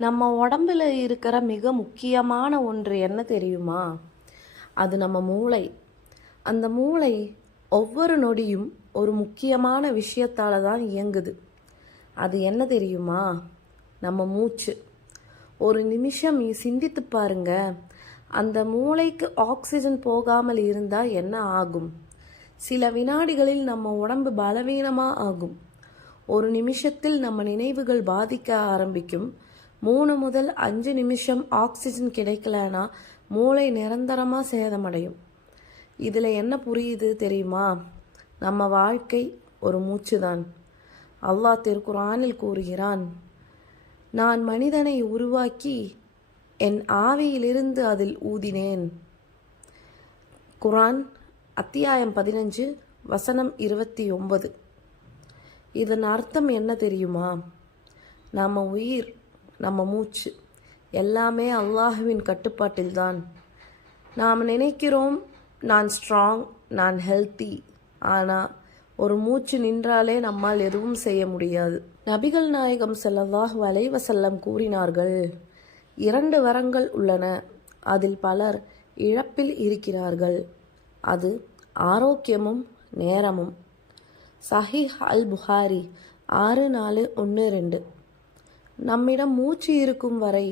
நம்ம உடம்புல இருக்கிற மிக முக்கியமான ஒன்று என்ன தெரியுமா? அது நம்ம மூளை. அந்த மூளை ஒவ்வொரு நொடியும் ஒரு முக்கியமான விஷயத்தால் தான் இயங்குது. அது என்ன தெரியுமா? நம்ம மூச்சு. ஒரு நிமிஷம் சிந்தித்து பாருங்க. அந்த மூளைக்கு ஆக்சிஜன் போகாமல் இருந்தால் என்ன ஆகும்? சில வினாடிகளில் நம்ம உடம்பு பலவீனமாக ஆகும். ஒரு நிமிஷத்தில் நம்ம நினைவுகள் பாதிக்க ஆரம்பிக்கும். 3 முதல் 5 நிமிஷம் ஆக்சிஜன் கிடைக்கலனா மூளை நிரந்தரமாக சேதமடையும். இதில் என்ன புரியுது தெரியுமா? நம்ம வாழ்க்கை ஒரு மூச்சு தான். அல்லாஹ் திருக்குர்ஆனில் கூறுகிறான், நான் மனிதனை உருவாக்கி என் ஆவியிலிருந்து அதில் ஊதினேன். குர்ஆன் அத்தியாயம் 15 வசனம் 29. இதன் அர்த்தம் என்ன தெரியுமா? நம்ம உயிர், நம்ம மூச்சு எல்லாமே அல்லாஹுவின் கட்டுப்பாட்டில்தான். நாம் நினைக்கிறோம் நான் ஸ்ட்ராங், நான் ஹெல்த்தி. ஆனால் ஒரு மூச்சு நின்றாலே நம்மால் எதுவும் செய்ய முடியாது. நபிகள் நாயகம் ஸல்லல்லாஹு அலைஹி வஸல்லம் கூறினார்கள், 2 வரங்கள் உள்ளன, அதில் பலர் இழப்பில் இருக்கிறார்கள். அது ஆரோக்கியமும் நேரமும். சஹீஹ் அல் புகாரி 6412. நம்மிடம் மூச்சு இருக்கும் வரை,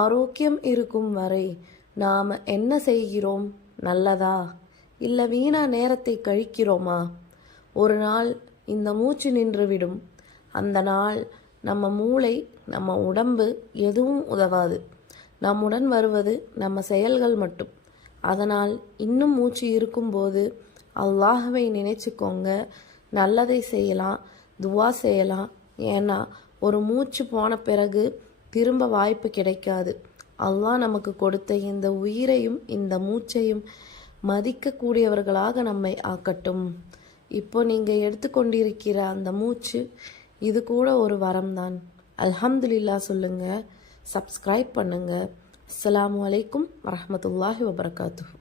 ஆரோக்கியம் இருக்கும் வரை நாம் என்ன செய்கிறோம்? நல்லதா இல்லை வீணா நேரத்தை கழிக்கிறோமா? ஒரு நாள் இந்த மூச்சு நின்றுவிடும். அந்த நாள் நம்ம மூளை, நம்ம உடம்பு எதுவும் உதவாது. நம்முடன் வருவது நம்ம செயல்கள் மட்டும். அதனால் இன்னும் மூச்சு இருக்கும்போது அல்லாஹ்வை நினைச்சுக்கோங்க. நல்லதை செய்யலாம், துவா செய்யலாம். ஏன்னா ஒரு மூச்சு போன பிறகு திரும்ப வாய்ப்பு கிடைக்காது. அல்லாஹ் நமக்கு கொடுத்த இந்த உயிரையும் இந்த மூச்சையும் மதிக்கக்கூடியவர்களாக நம்மை ஆக்கட்டும். இப்போ நீங்கள் எடுத்துக்கொண்டிருக்கிற அந்த மூச்சு, இது கூட ஒரு வரம்தான். அல்ஹம்துலில்லாஹ் சொல்லுங்கள், சப்ஸ்கிரைப் பண்ணுங்கள். அஸ்ஸலாமு அலைக்கும் வரஹ்மத்துல்லாஹி வபரகாத்துஹு.